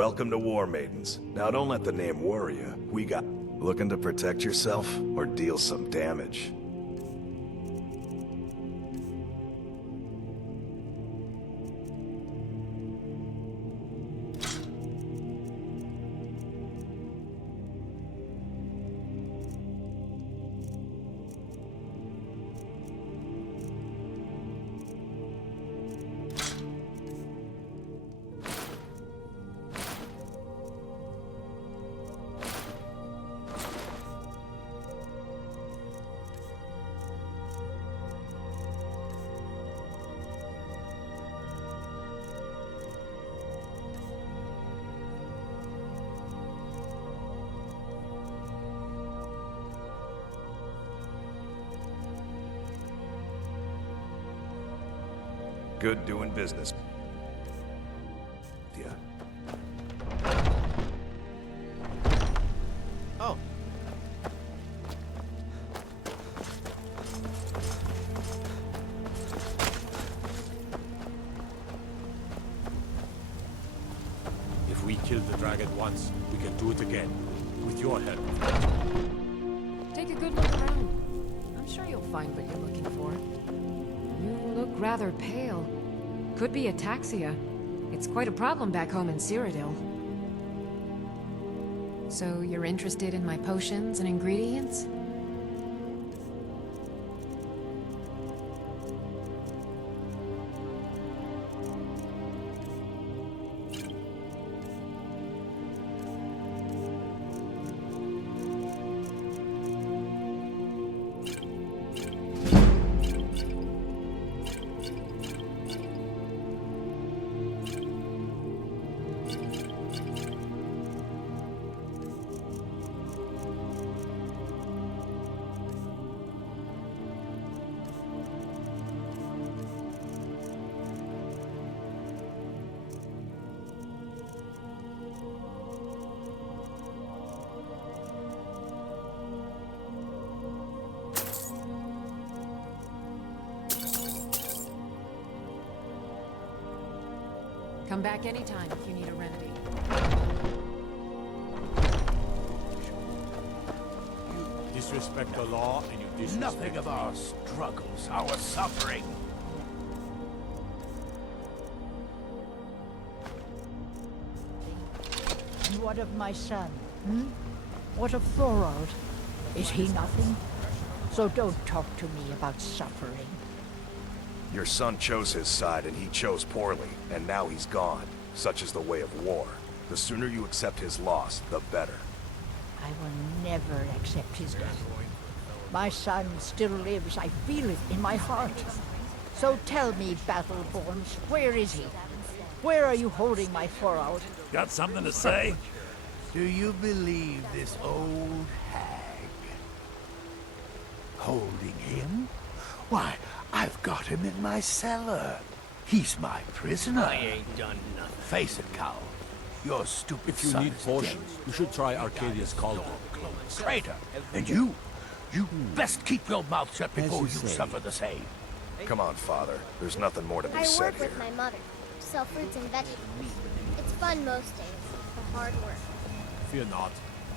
Welcome to War Maidens. Now don't let the name worry you. We got... Looking to protect yourself or deal some damage? Good doing business. Yeah. Oh. If we killed the dragon once, we can do it again. With your help. Take a good look around. I'm sure you'll find what you're looking for. You look rather pale. Could be ataxia. It's quite a problem back home in Cyrodiil. So you're interested in my potions and ingredients? Come back anytime if you need a remedy. You disrespect the law and you disrespect Nothing of our struggles, our suffering. And what of my son? What of Thorold? Is he nothing? So don't talk to me about suffering. Your son chose his side and he chose poorly, and now he's gone. Such is the way of war. The sooner you accept his loss, the better. I will never accept his death. My son still lives. I feel it in my heart. So tell me, Battleborns, where is he? Where are you holding my Thorold? Got something to say? Do you believe this old hag? Holding him? Why, I've got him in my cellar. He's my prisoner. I ain't done nothing. Face it, Cowl. Your stupid If you son need is potions, you should try Arcadia's cauldron. dead. Traitor! And you best keep your mouth shut before you suffer the same. Come on, father. There's nothing more to be I said work here. with my mother. Sell fruits and vegetables. It's fun most days, but hard work. Fear not.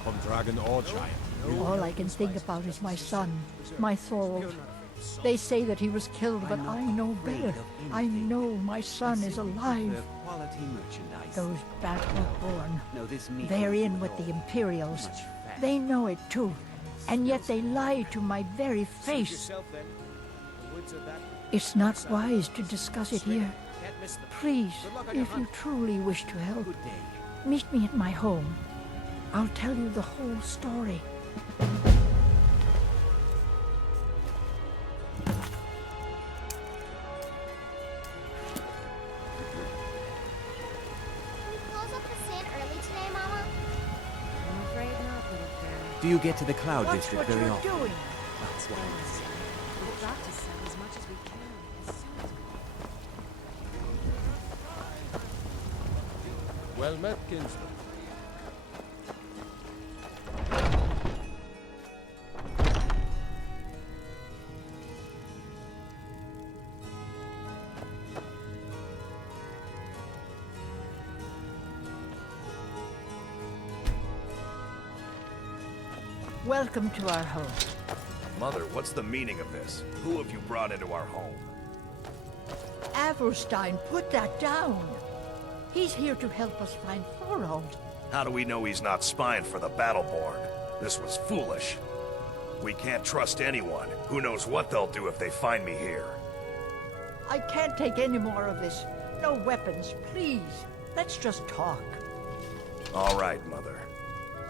Come dragon or giant. All I can think about is my son, my Thorold. They say that he was killed, but I know better. I know my son is alive. Those Battleborn, they're in with the Imperials. They know it too, and yet they lie to my very face. It's not wise to discuss it here. Please, if you truly wish to help, meet me at my home. I'll tell you the whole story. Do you get to the Cloud Watch District what very you're often? doing. That's what I say. We've got to sell as much as we can as soon as we Well met, kinsman. Welcome to our home. Mother, what's the meaning of this? Who have you brought into our home? Averstein, put that down. He's here to help us find Thorold. How do we know he's not spying for the Battleborn? This was foolish. We can't trust anyone. Who knows what they'll do if they find me here? I can't take any more of this. No weapons, please. Let's just talk. All right, Mother.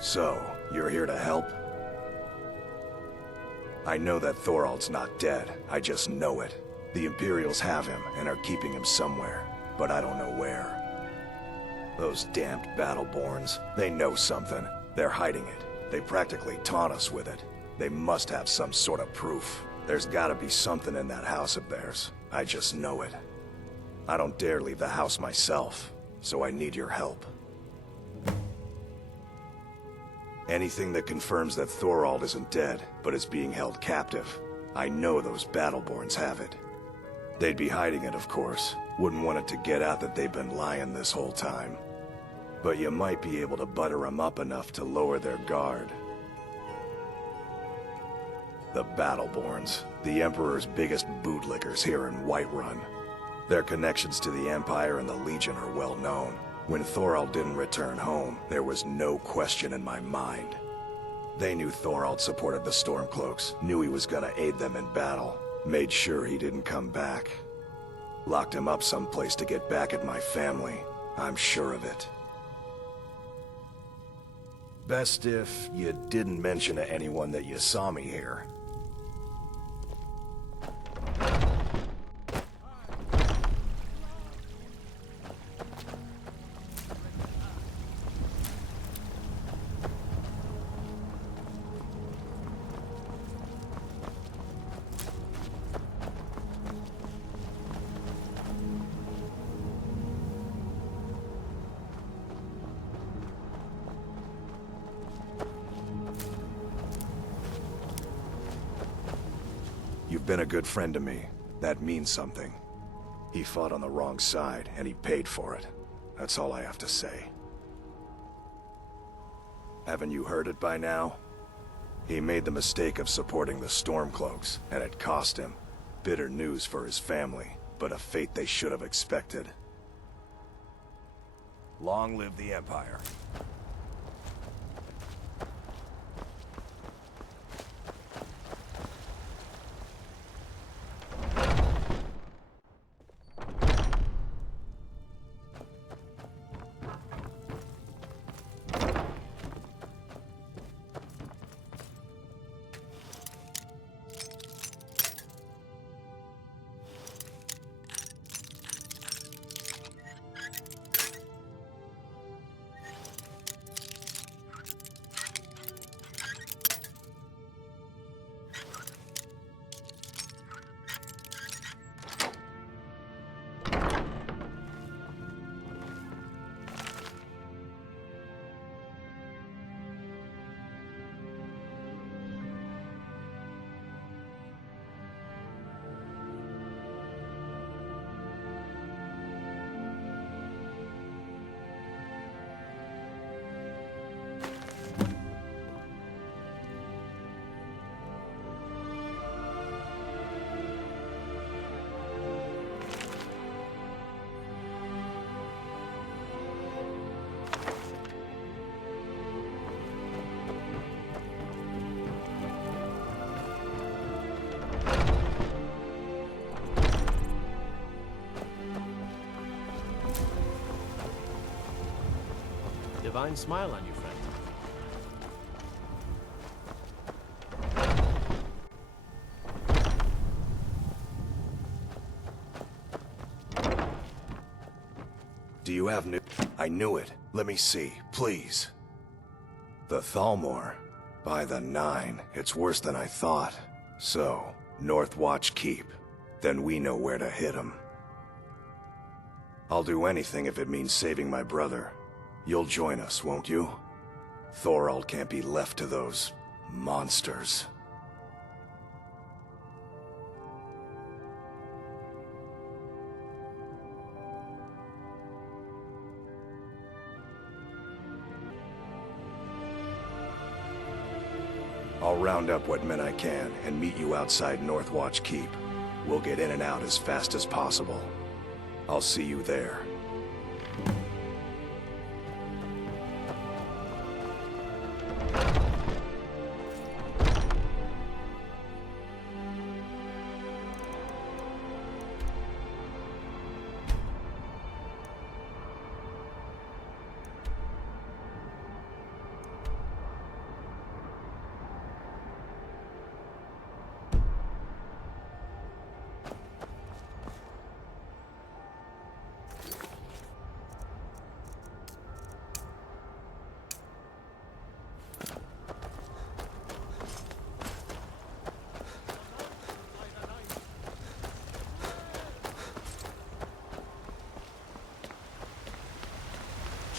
So, you're here to help? I know that Thorold's not dead. I just know it. The Imperials have him and are keeping him somewhere, but I don't know where. Those damned Battleborns, they know something. They're hiding it. They practically taunt us with it. They must have some sort of proof. There's gotta be something in that house of theirs. I just know it. I don't dare leave the house myself, so I need your help. Anything that confirms that Thorold isn't dead, but is being held captive. I know those Battleborns have it. They'd be hiding it, of course. Wouldn't want it to get out that they've been lying this whole time. But you might be able to butter them up enough to lower their guard. The Battleborns, the Emperor's biggest bootlickers here in Whiterun. Their connections to the Empire and the Legion are well known. When Thorold didn't return home, there was no question in my mind. They knew Thorold supported the Stormcloaks, knew he was gonna aid them in battle, made sure he didn't come back. Locked him up someplace to get back at my family. I'm sure of it. Best if you didn't mention to anyone that you saw me here. You've been a good friend to me. That means something. He fought on the wrong side, and he paid for it. That's all I have to say. Haven't you heard it by now? He made the mistake of supporting the Stormcloaks, and it cost him. Bitter news for his family, but a fate they should have expected. Long live the Empire. Divine smile on you, friend. Do you have new... I knew it. Let me see, please. The Thalmor. By the 9, it's worse than I thought. So, Northwatch Keep. Then we know where to hit him. I'll do anything if it means saving my brother. You'll join us, won't you? Thorold can't be left to those... monsters. I'll round up what men I can and meet you outside Northwatch Keep. We'll get in and out as fast as possible. I'll see you there.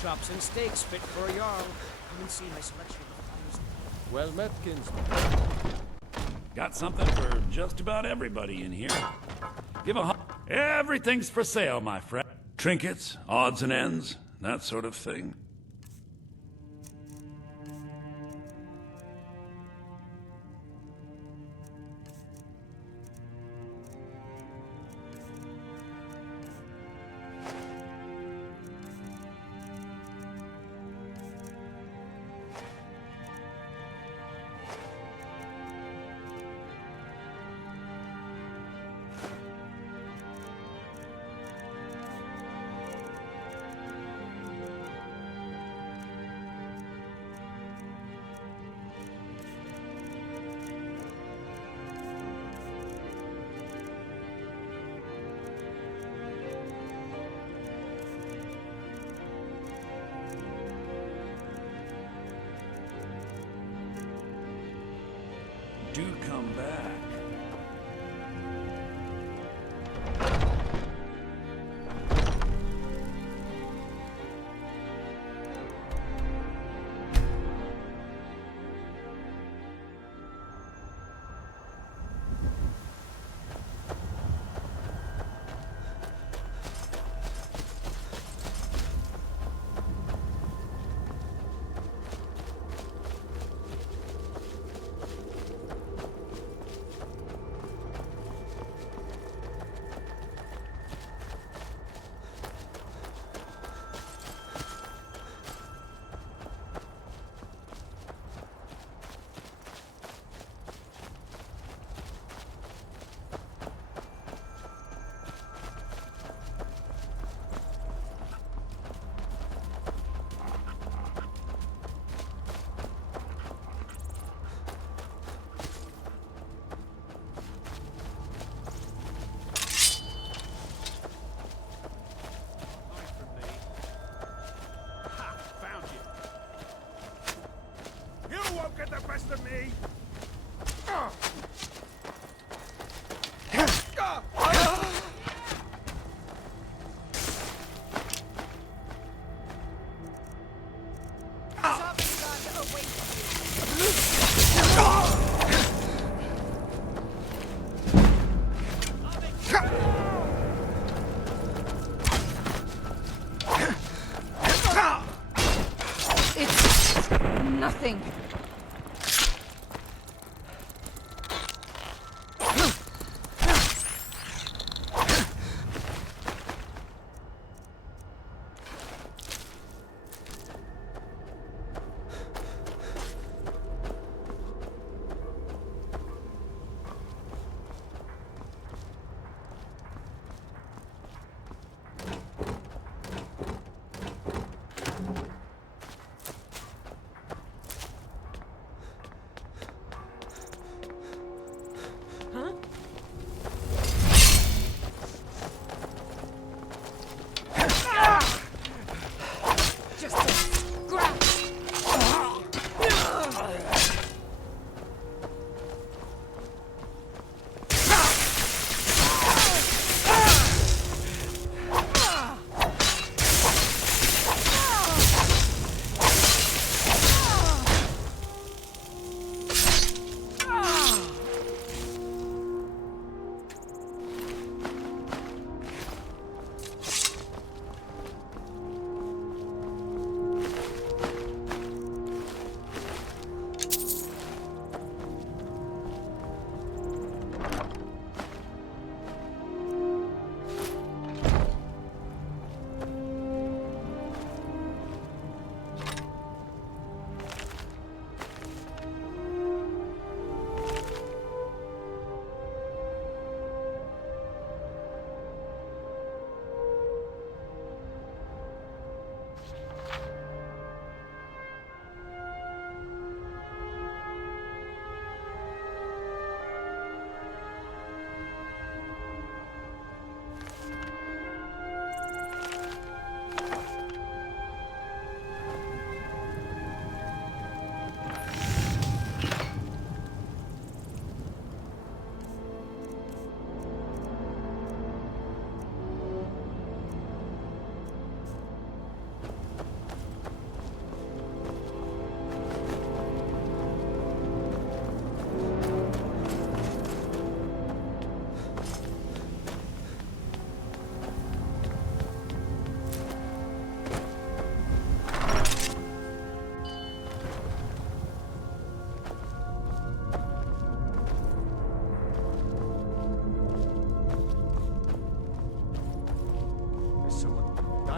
Chops and steaks fit for a Jarl. Come and see my selection of finest. Well met, kinsman. Got something for just about everybody in here. Give a Everything's for sale, my friend. Trinkets, odds and ends, that sort of thing. Do come back. Get the best of me! It's nothing.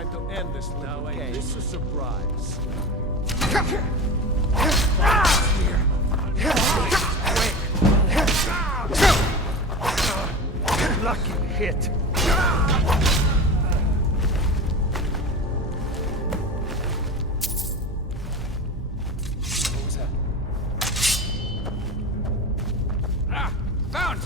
time to end this little game. This is a surprise. Lucky hit. Found!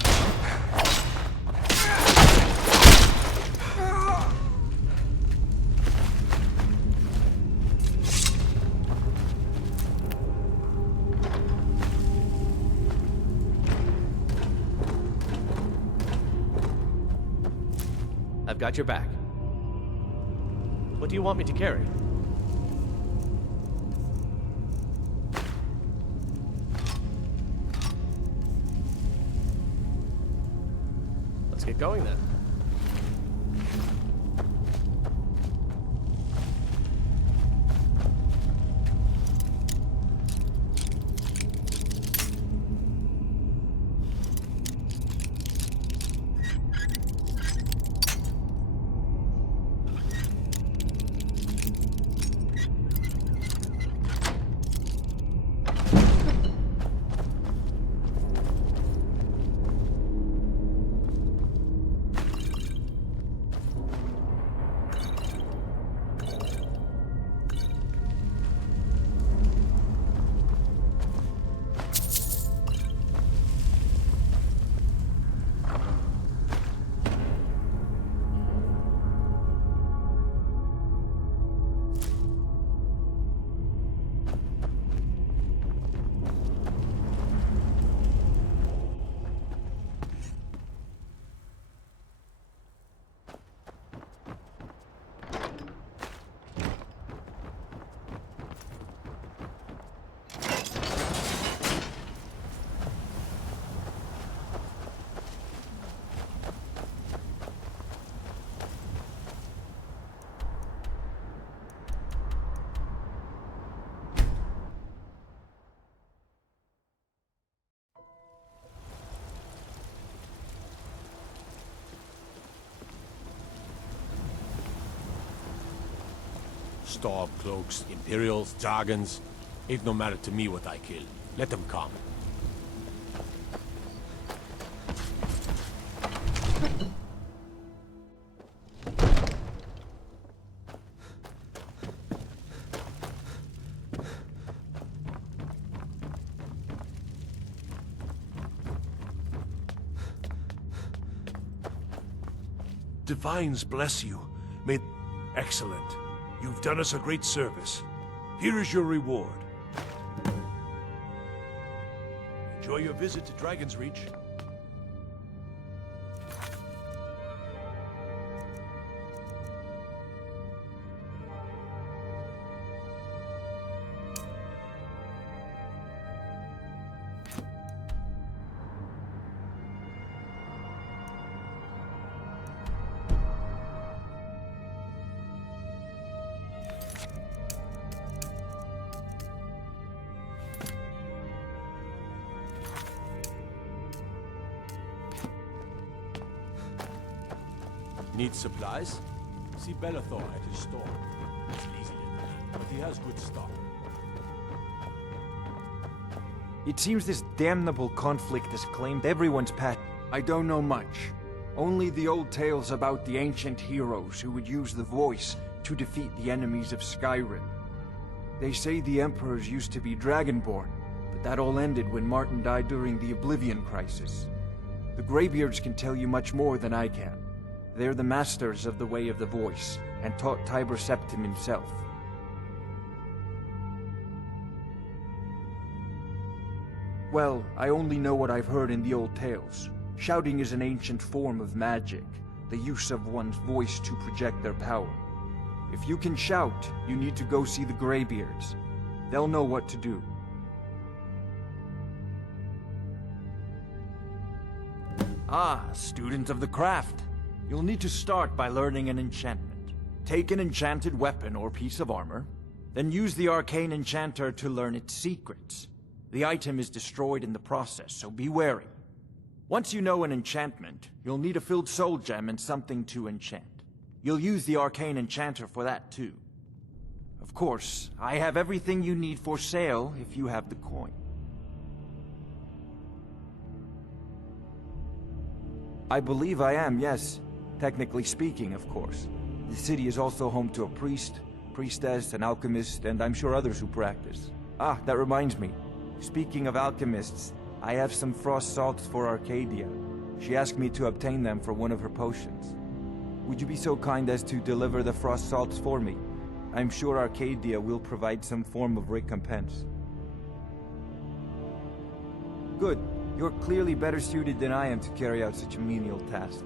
I've got your back. What do you want me to carry? Let's get going then. Storm cloaks, Imperials, Dragons. It no matter to me what I kill. Let them come. Divines bless you. May... Excellent. You've done us a great service. Here is your reward. Enjoy your visit to Dragon's Reach. Need supplies? See Bellathor at his store. He's lazy little man, but he has good stock. It seems this damnable conflict has claimed everyone's pet. I don't know much. Only the old tales about the ancient heroes who would use the voice to defeat the enemies of Skyrim. They say the emperors used to be dragonborn, but that all ended when Martin died during the Oblivion Crisis. The Greybeards can tell you much more than I can. They're the masters of the Way of the Voice, and taught Tiber Septim himself. Well, I only know what I've heard in the old tales. Shouting is an ancient form of magic, the use of one's voice to project their power. If you can shout, you need to go see the Greybeards. They'll know what to do. Ah, student of the craft. You'll need to start by learning an enchantment. Take an enchanted weapon or piece of armor, then use the arcane enchanter to learn its secrets. The item is destroyed in the process, so be wary. Once you know an enchantment, you'll need a filled soul gem and something to enchant. You'll use the arcane enchanter for that too. Of course, I have everything you need for sale if you have the coin. I believe I am, yes. Technically speaking, of course. The city is also home to a priest, priestess, an alchemist, and I'm sure others who practice. Ah, that reminds me. Speaking of alchemists, I have some frost salts for Arcadia. She asked me to obtain them for one of her potions. Would you be so kind as to deliver the frost salts for me? I'm sure Arcadia will provide some form of recompense. Good. You're clearly better suited than I am to carry out such a menial task.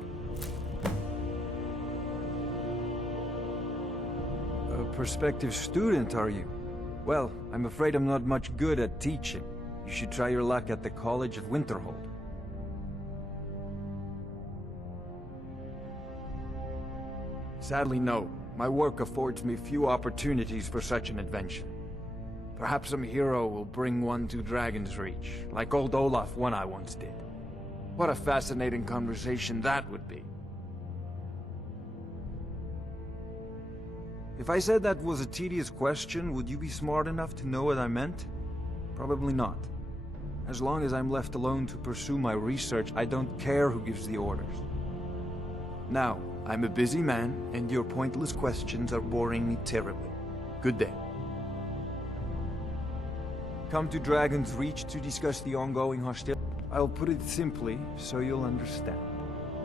A prospective student, are you? Well, I'm afraid I'm not much good at teaching. You should try your luck at the College of Winterhold. Sadly, no. My work affords me few opportunities for such an adventure. Perhaps some hero will bring one to Dragon's Reach, like old Olaf one I once did. What a fascinating conversation that would be. If I said that was a tedious question, would you be smart enough to know what I meant? Probably not. As long as I'm left alone to pursue my research, I don't care who gives the orders. Now, I'm a busy man, and your pointless questions are boring me terribly. Good day. Come to Dragon's Reach to discuss the ongoing hostility. I'll put it simply, so you'll understand.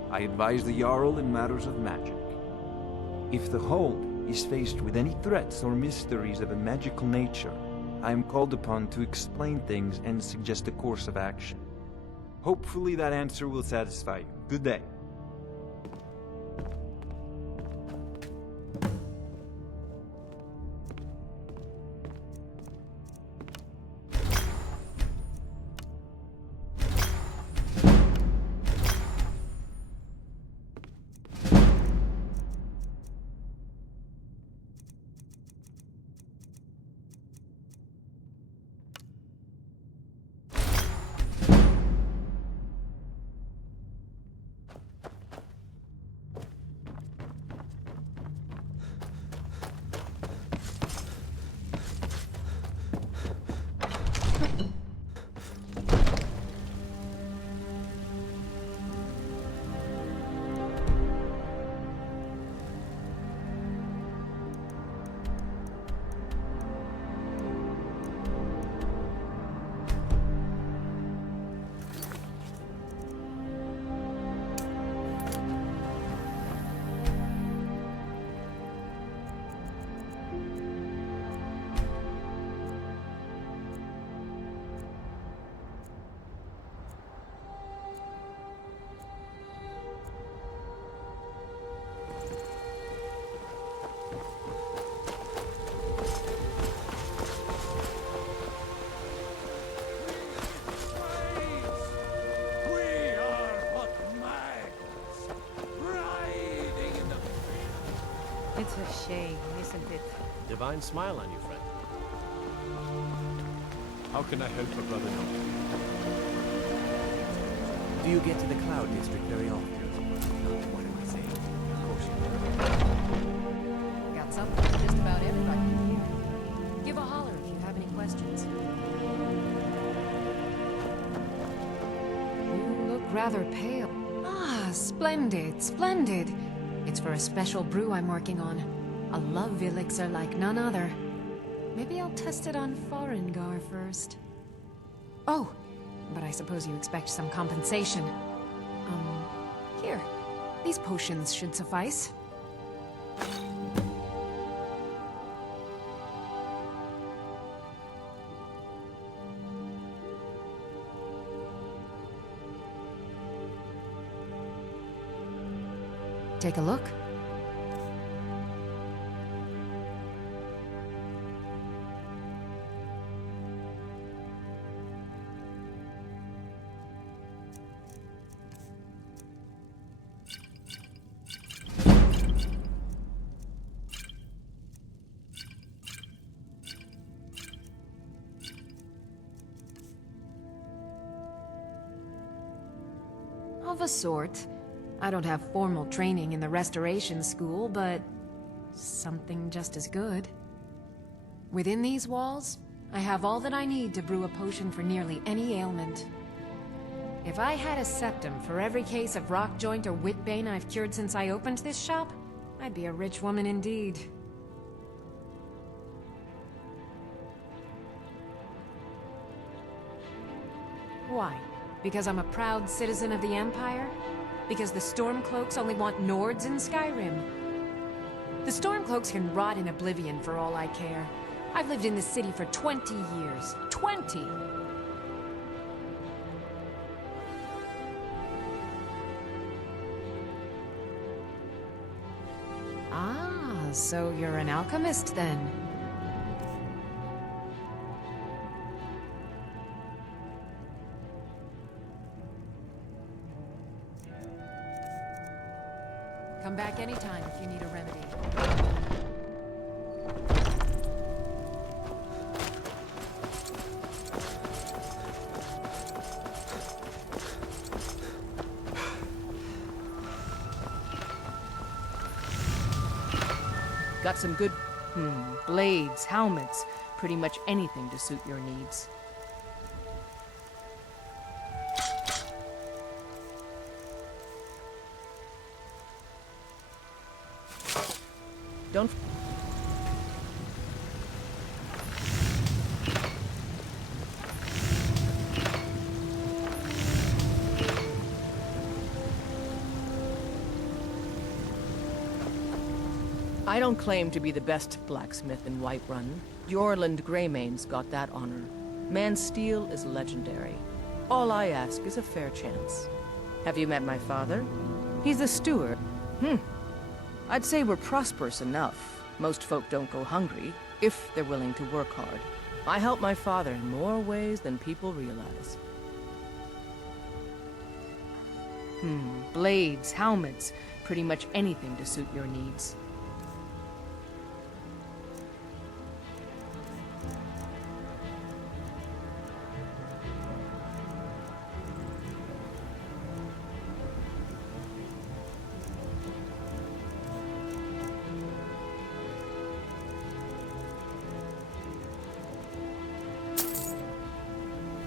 I advise the Jarl in matters of magic. If the Hold is faced with any threats or mysteries of a magical nature, I am called upon to explain things and suggest a course of action. Hopefully that answer will satisfy you. Good day. It's a shame, isn't it? Divine smile on you, friend. How can I help a brother know? Do you get to the Cloud District very often? What am I saying? Of course you do. Got something for just about everybody in here. Give a holler if you have any questions. You look rather pale. Ah, splendid, splendid. It's for a special brew I'm working on. A love elixir like none other. Maybe I'll test it on Farengar first. Oh, but I suppose you expect some compensation. Here. These potions should suffice. Take a look. Of a sort. I don't have formal training in the restoration school, but something just as good. Within these walls, I have all that I need to brew a potion for nearly any ailment. If I had a septum for every case of rock joint or whitbane I've cured since I opened this shop, I'd be a rich woman indeed. Why? Because I'm a proud citizen of the Empire? Because the Stormcloaks only want Nords in Skyrim? The Stormcloaks can rot in oblivion for all I care. I've lived in this city for 20 years. 20! Ah, so you're an alchemist then? Come back anytime if you need a remedy. Got some good, blades, helmets, pretty much anything to suit your needs. Don't... I don't claim to be the best blacksmith in Whiterun. Jorland Greymane's got that honor. Man's steel is legendary. All I ask is a fair chance. Have you met my father? He's the steward. I'd say we're prosperous enough. Most folk don't go hungry, if they're willing to work hard. I help my father in more ways than people realize. Blades, helmets, pretty much anything to suit your needs.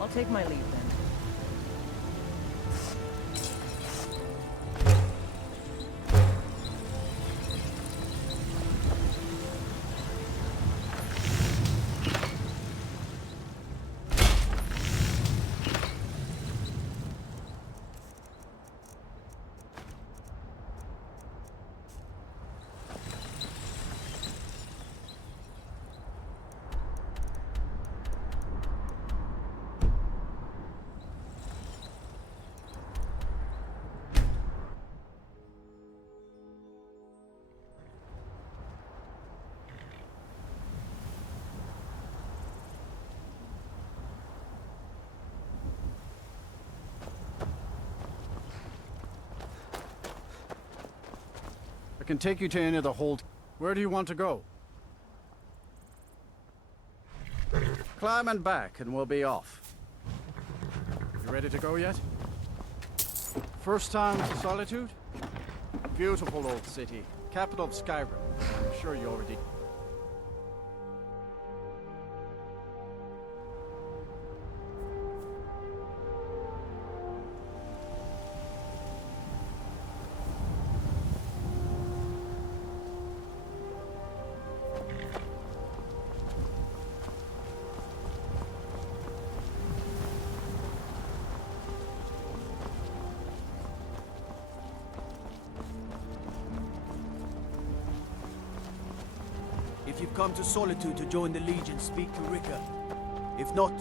I'll take my leave then. I can take you to any of the hold. Where do you want to go? Climb and back, and we'll be off. You ready to go yet? First time to Solitude? Beautiful old city, capital of Skyrim. I'm sure you already... If you've come to Solitude to join the Legion, speak to Rika. If not,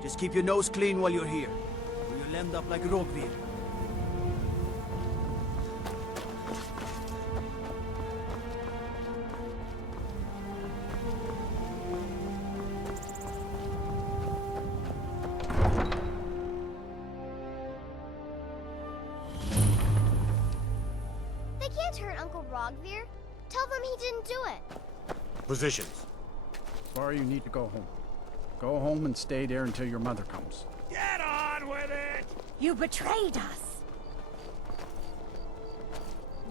just keep your nose clean while you're here, or you'll end up like Rogvir. They can't hurt Uncle Rogvir. Tell them he didn't do it. Positions. Sorry, you need to go home. Go home and stay there until your mother comes. Get on with it! You betrayed us!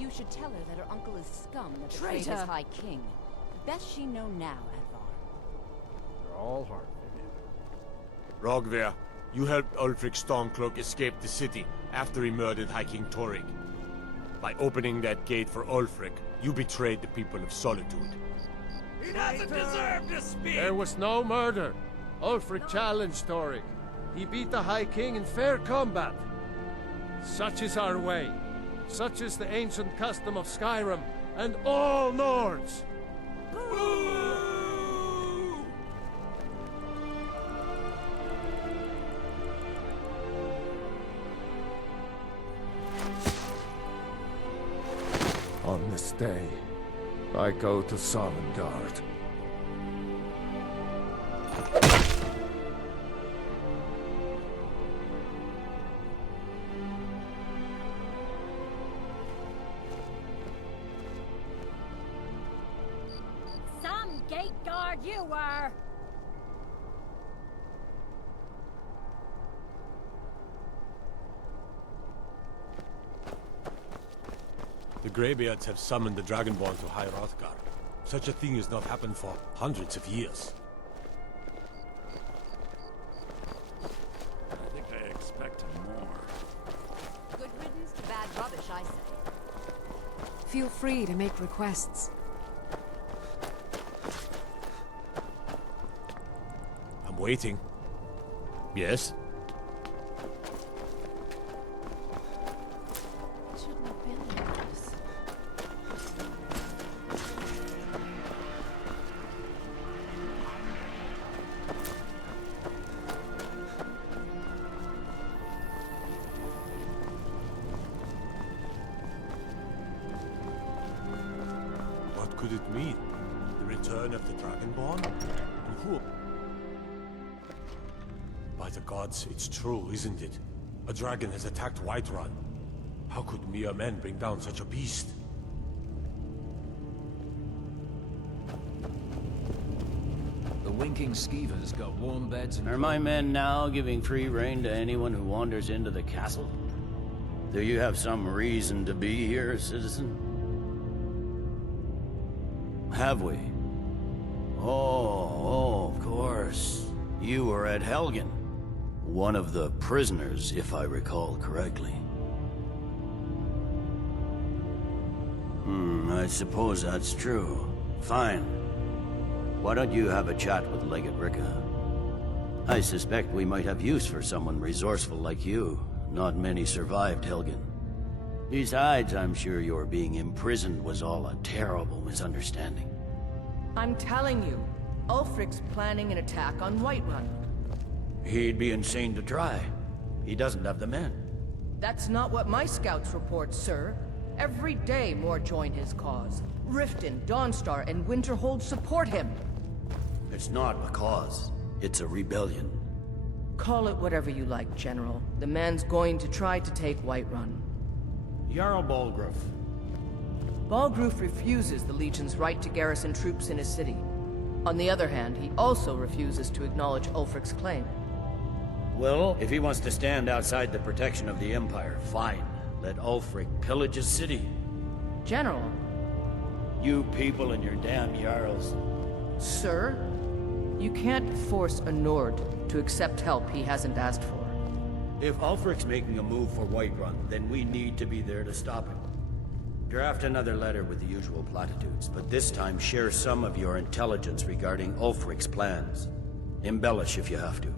You should tell her that her uncle is scum that betrayed his Traitor! High King. Best she know now, Advar. They're all hard, Vivian. Rogver, you helped Ulfric Stormcloak escape the city after he murdered High King Torrik. By opening that gate for Ulfric, you betrayed the people of Solitude. He doesn't deserve to speak! There was no murder. Ulfric challenged Torrik. He beat the High King in fair combat. Such is our way. Such is the ancient custom of Skyrim and all Nords. On this day, I go to Sovngarde. Some gate guard you were! The Greybeards have summoned the Dragonborn to High Hrothgar. Such a thing has not happened for hundreds of years. I think I expected more. Good riddance to bad rubbish, I say. Feel free to make requests. I'm waiting. Yes? Shouldn't have been like this. What could it mean? The return of the Dragonborn? And who? By the gods, it's true, isn't it? A dragon has attacked Whiterun. How could mere men bring down such a beast? The winking skeevers got warm beds and... Are my men now giving free rein to anyone who wanders into the castle? Do you have some reason to be here, citizen? Have we? Oh, of course. You were at Helgen. One of the prisoners, if I recall correctly. I suppose that's true. Fine. Why don't you have a chat with Legate Ricka? I suspect we might have use for someone resourceful like you. Not many survived Helgen. Besides, I'm sure your being imprisoned was all a terrible misunderstanding. I'm telling you, Ulfric's planning an attack on Whiterun. He'd be insane to try. He doesn't have the men. That's not what my scouts report, sir. Every day more join his cause. Riften, Dawnstar, and Winterhold support him. It's not a cause. It's a rebellion. Call it whatever you like, General. The man's going to try to take Whiterun. Jarl Balgruuf. Balgruuf refuses the Legion's right to garrison troops in his city. On the other hand, he also refuses to acknowledge Ulfric's claim. Well, if he wants to stand outside the protection of the Empire, fine. Let Ulfric pillage his city. General? You people and your damn Jarls. Sir? You can't force a Nord to accept help he hasn't asked for. If Ulfric's making a move for Whiterun, then we need to be there to stop him. Draft another letter with the usual platitudes, but this time share some of your intelligence regarding Ulfric's plans. Embellish if you have to.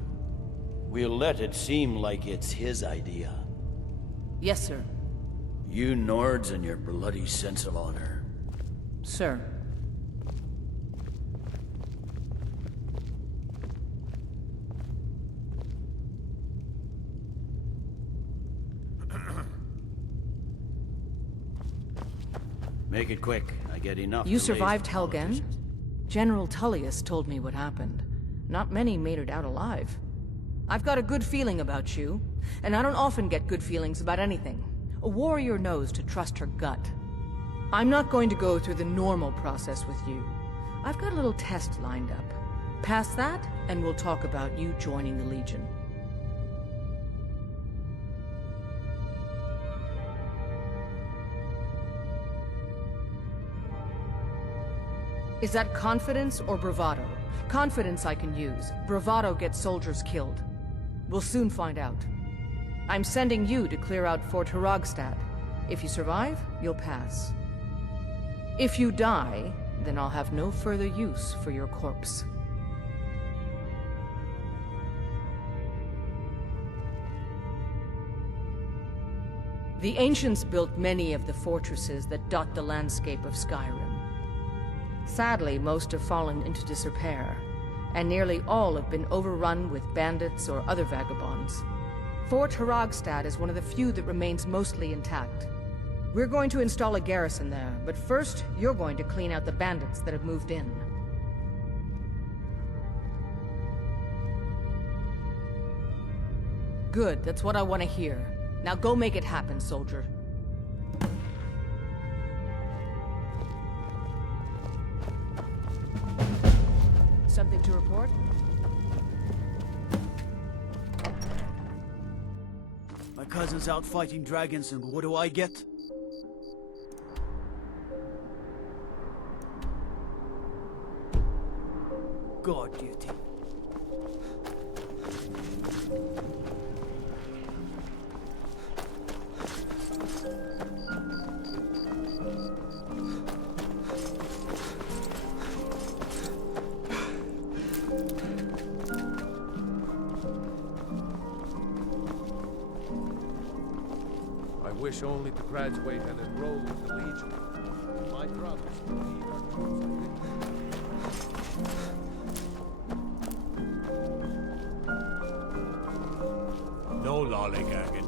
We'll let it seem like it's his idea. Yes, sir. You Nords and your bloody sense of honor. Sir. Make it quick. I get enough. You delays survived from Helgen? politicians. General Tullius told me what happened. Not many made it out alive. I've got a good feeling about you, and I don't often get good feelings about anything. A warrior knows to trust her gut. I'm not going to go through the normal process with you. I've got a little test lined up. Pass that, and we'll talk about you joining the Legion. Is that confidence or bravado? Confidence I can use. Bravado gets soldiers killed. We'll soon find out. I'm sending you to clear out Fort Hrogstad. If you survive, you'll pass. If you die, then I'll have no further use for your corpse. The ancients built many of the fortresses that dot the landscape of Skyrim. Sadly, most have fallen into disrepair, and nearly all have been overrun with bandits or other vagabonds. Fort Hrogstad is one of the few that remains mostly intact. We're going to install a garrison there, but first, you're going to clean out the bandits that have moved in. Good, that's what I want to hear. Now go make it happen, soldier. Something to report? My cousin's out fighting dragons, and what do I get? Guard duty. I wish only to graduate and enroll with the Legion. My brothers will lead our troops to victory. No lollygagging.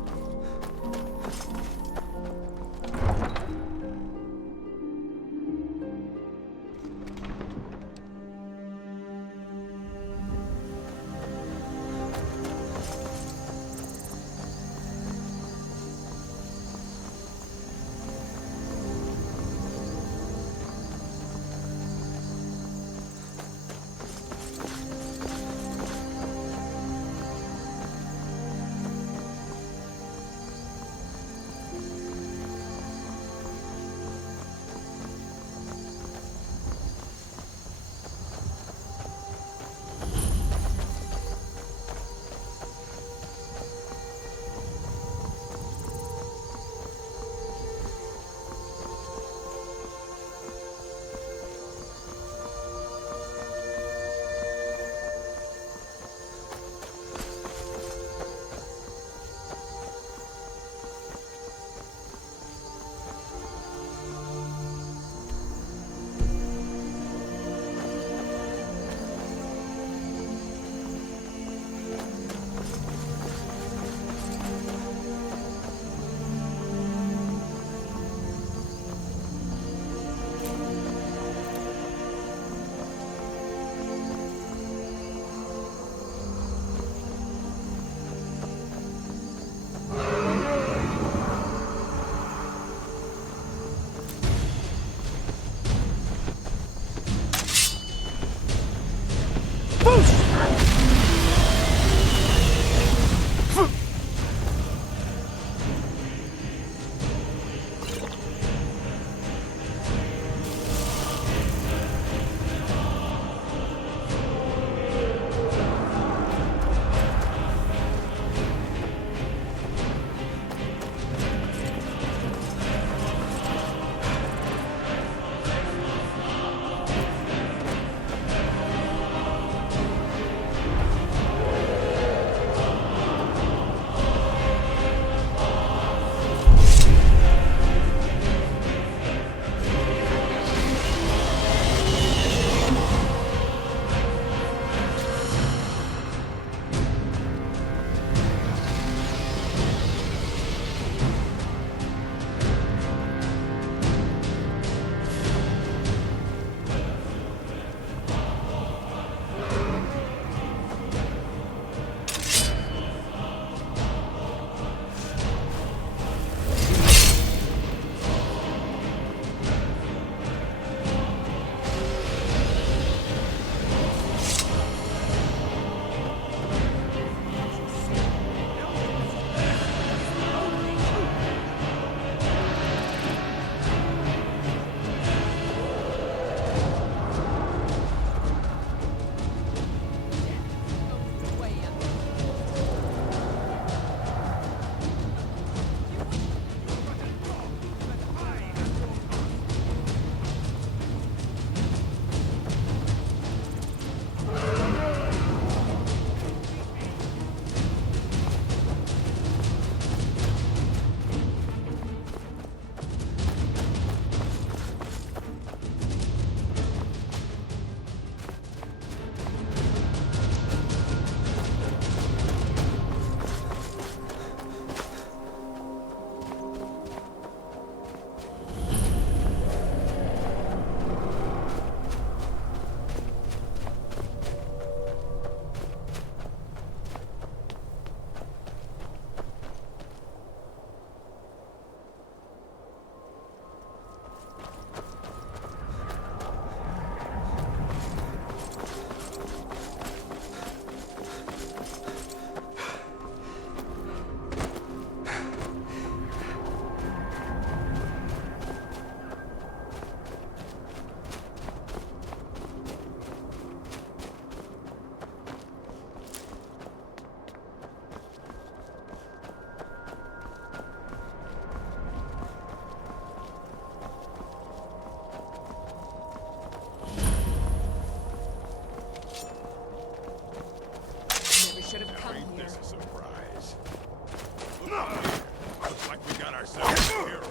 got ourselves a hero.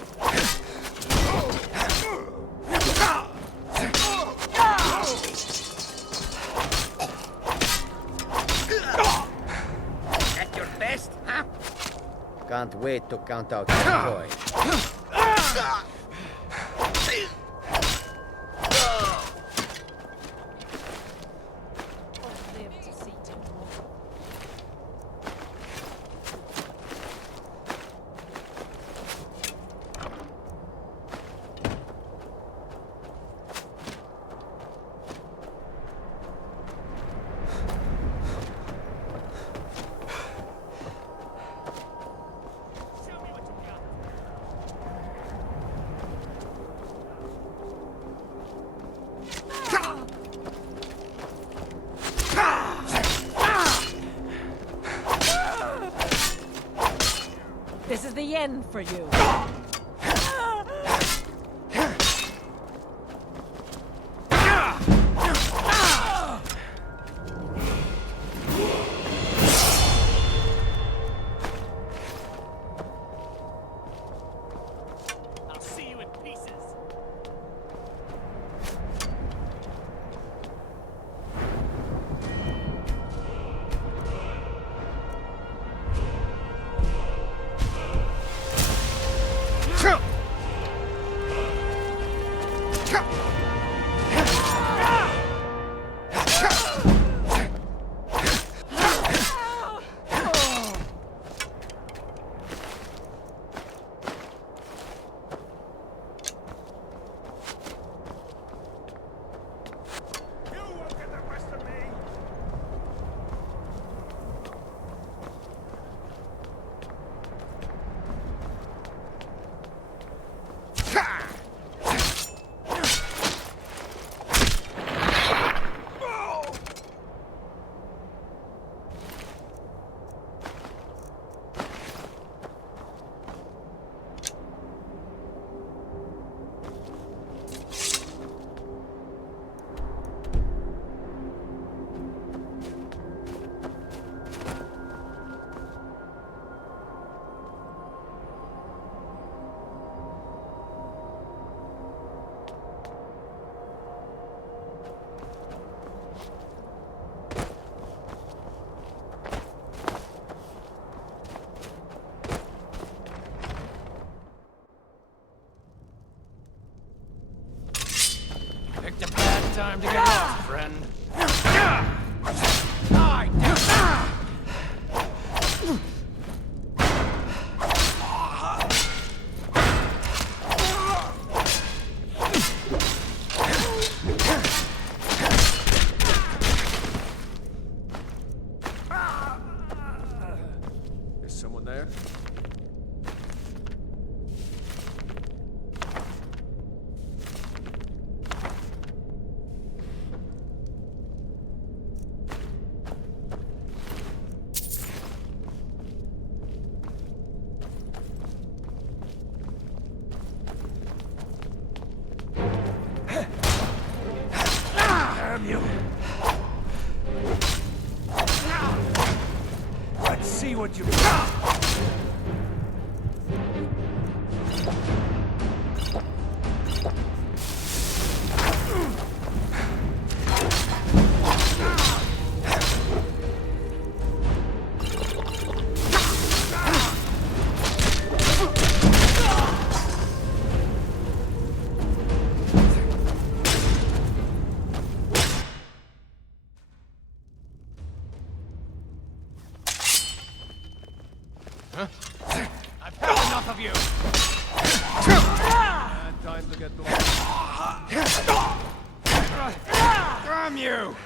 At your best, huh? Can't wait to count out your toy. This is the end for you. I'll see you in pieces. Picked a bad time to get lost, friend. Is someone there? Damn you! Let's see what you got! I've had enough of you! Bad time to get lost. Damn you!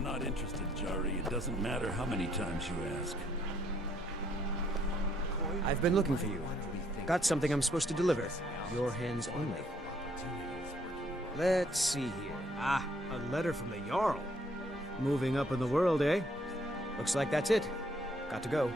I'm not interested, Jari. It doesn't matter how many times you ask. I've been looking for you. Got something I'm supposed to deliver. Your hands only. Let's see here. Ah, a letter from the Jarl. Moving up in the world, eh? Looks like that's it. Got to go.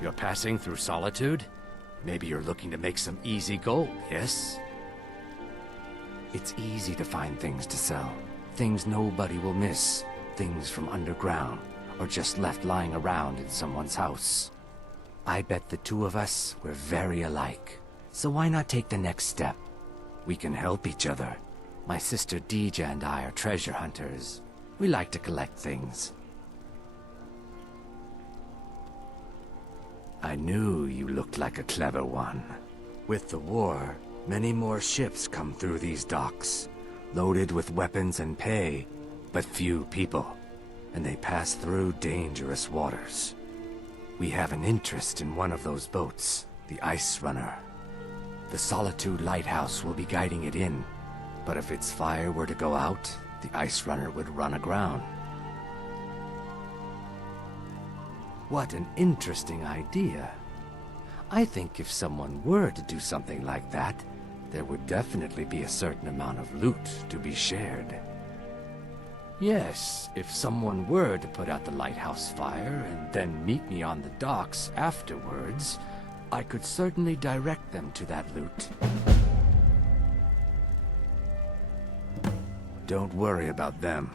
You're passing through Solitude? Maybe you're looking to make some easy gold, yes? It's easy to find things to sell. Things nobody will miss. Things from underground, or just left lying around in someone's house. I bet the two of us were very alike. So why not take the next step? We can help each other. My sister Dija and I are treasure hunters. We like to collect things. I knew you looked like a clever one. With the war, many more ships come through these docks, loaded with weapons and pay, but few people, and they pass through dangerous waters. We have an interest in one of those boats, the Ice Runner. The Solitude Lighthouse will be guiding it in, but if its fire were to go out, the Ice Runner would run aground. What an interesting idea. I think if someone were to do something like that, there would definitely be a certain amount of loot to be shared. Yes, if someone were to put out the lighthouse fire and then meet me on the docks afterwards, I could certainly direct them to that loot. Don't worry about them.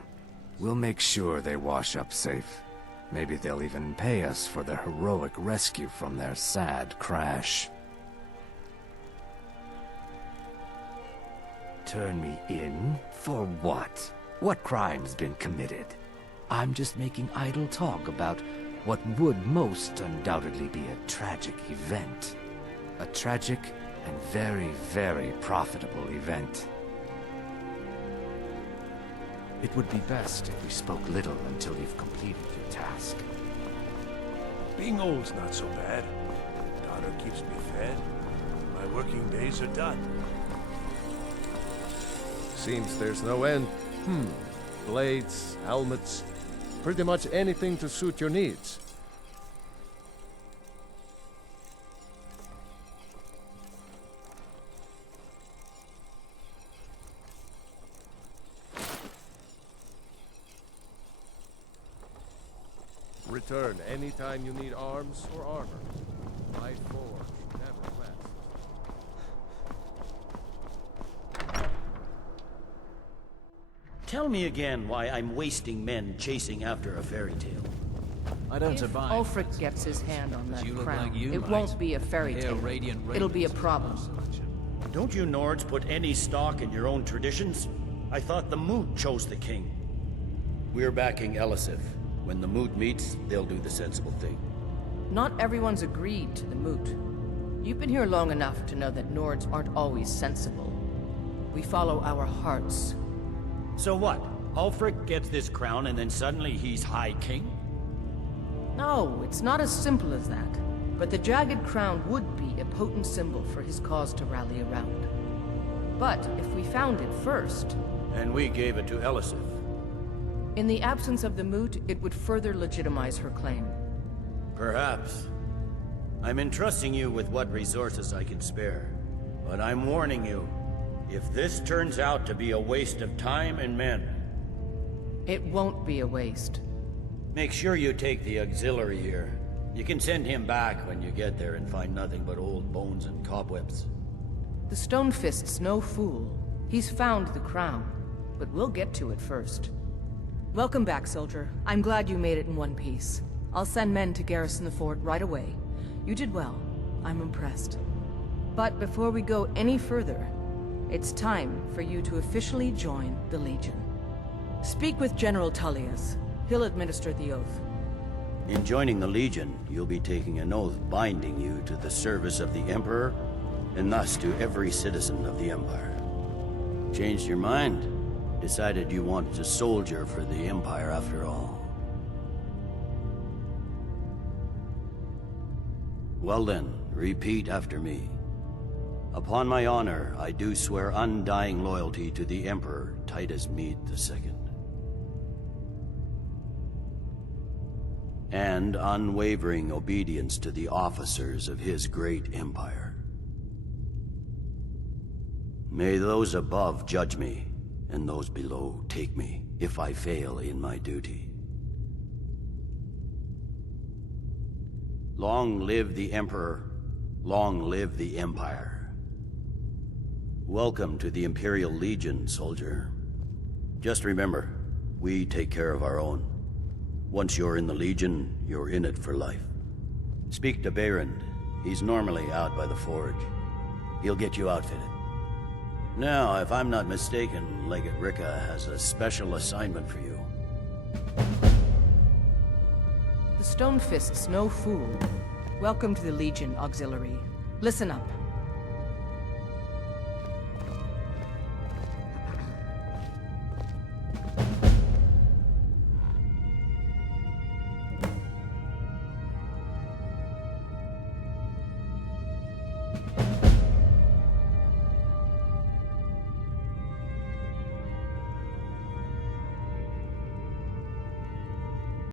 We'll make sure they wash up safe. Maybe they'll even pay us for their heroic rescue from their sad crash. Turn me in? For what? What crime's been committed? I'm just making idle talk about what would most undoubtedly be a tragic event. A tragic and very, very profitable event. It would be best if we spoke little until you've completed your task. Being old's not so bad. Daughter keeps me fed. My working days are done. Seems there's no end. Blades, helmets, pretty much anything to suit your needs. Return anytime you need arms or armor. My forge never rests. Tell me again why I'm wasting men chasing after a fairy tale. I don't If survive. Ulfric gets his hand on that You look crown, like you it might. won't be a fairy Hail tale. radiant It'll be a rainbows. problem. Don't you Nords put any stock in your own traditions? I thought the Moot chose the king. We're backing Elisif. When the Moot meets, they'll do the sensible thing. Not everyone's agreed to the moot. You've been here long enough to know that Nords aren't always sensible. We follow our hearts. So what? Ulfric gets this crown and then suddenly he's High King? No, it's not as simple as that. But the Jagged Crown would be a potent symbol for his cause to rally around. But if we found it first... And we gave it to Elisif. In the absence of the moot, it would further legitimize her claim. Perhaps. I'm entrusting you with what resources I can spare. But I'm warning you, if this turns out to be a waste of time and men... It won't be a waste. Make sure you take the auxiliary here. You can send him back when you get there and find nothing but old bones and cobwebs. The Stonefist's no fool. He's found the crown, but we'll get to it first. Welcome back, soldier. I'm glad you made it in one piece. I'll send men to garrison the fort right away. You did well. I'm impressed. But before we go any further, it's time for you to officially join the Legion. Speak with General Tullius. He'll administer the oath. In joining the Legion, you'll be taking an oath binding you to the service of the Emperor, and thus to every citizen of the Empire. Changed your mind? Decided you wanted to soldier for the Empire after all. Well then, repeat after me. Upon my honor, I do swear undying loyalty to the Emperor Titus Mede II. And unwavering obedience to the officers of his great empire. May those above judge me, and those below take me, if I fail in my duty. Long live the Emperor, long live the Empire. Welcome to the Imperial Legion, soldier. Just remember, we take care of our own. Once you're in the Legion, you're in it for life. Speak to Behrend. He's normally out by the forge. He'll get you outfitted. Now, if I'm not mistaken, Legate Ricca has a special assignment for you. The Stonefist's no fool. Welcome to the Legion, Auxiliary. Listen up.